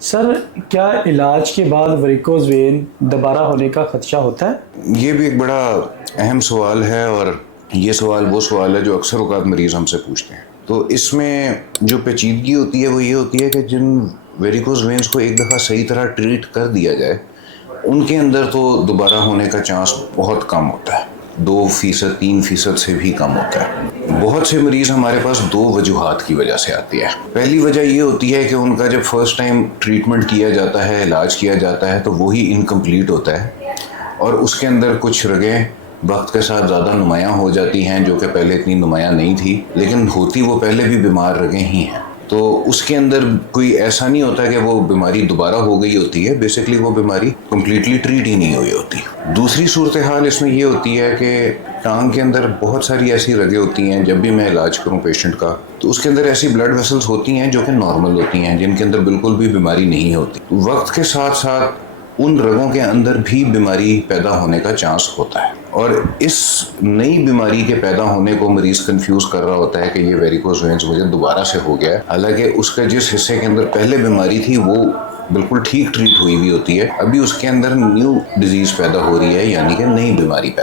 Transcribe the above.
Sir, क्या इलाज के बाद वेरिकोज वेन दोबारा होने का खदशा होता है? ये भी एक बड़ा अहम सवाल है और ये सवाल वो सवाल है जो अक्सर औक़ात मरीज़ हमसे पूछते हैं। तो इसमें जो पेचीदगी होती है वो ये होती है कि जिन वेरिकोज वेन्स को एक दफ़ा सही तरह ट्रीट कर दिया जाए, उनके अंदर तो दोबारा होने का चांस बहुत कम होता है। 2% 3% से भी कम होता है। बहुत से मरीज़ हमारे पास दो वजूहात की वजह से आती है। पहली वजह ये होती है कि उनका जब फर्स्ट टाइम ट्रीटमेंट किया जाता है, इलाज किया जाता है, तो वही इनकम्प्लीट होता है और उसके अंदर कुछ रगें वक्त के साथ ज़्यादा नुमायाँ हो जाती हैं जो कि पहले इतनी नुमायाँ नहीं थी, लेकिन होती वो पहले भी बीमार रगें ही हैं। तो उसके अंदर कोई ऐसा नहीं होता कि वो बीमारी दोबारा हो गई होती है, बेसिकली वो बीमारी कम्प्लीटली ट्रीट ही नहीं हुई होती। दूसरी सूरत हाल इसमें ये होती है कि टांग के अंदर बहुत सारी ऐसी रगें होती हैं, जब भी मैं इलाज करूँ पेशेंट का तो उसके अंदर ऐसी ब्लड वेसल्स होती हैं जो कि नॉर्मल होती हैं, जिनके अंदर बिल्कुल भी बीमारी नहीं होती। वक्त के साथ साथ उन रगों के अंदर भी बीमारी पैदा होने का चांस होता है और इस नई बीमारी के पैदा होने को मरीज़ कंफ्यूज कर रहा होता है कि ये वेरिकोज वेन्स मुझे दोबारा से हो गया है, हालांकि उसके जिस हिस्से के अंदर पहले बीमारी थी वो बिल्कुल ठीक ट्रीट हुई होती है। अभी उसके अंदर न्यू डिजीज़ पैदा हो रही है, यानी कि नई बीमारी पैदा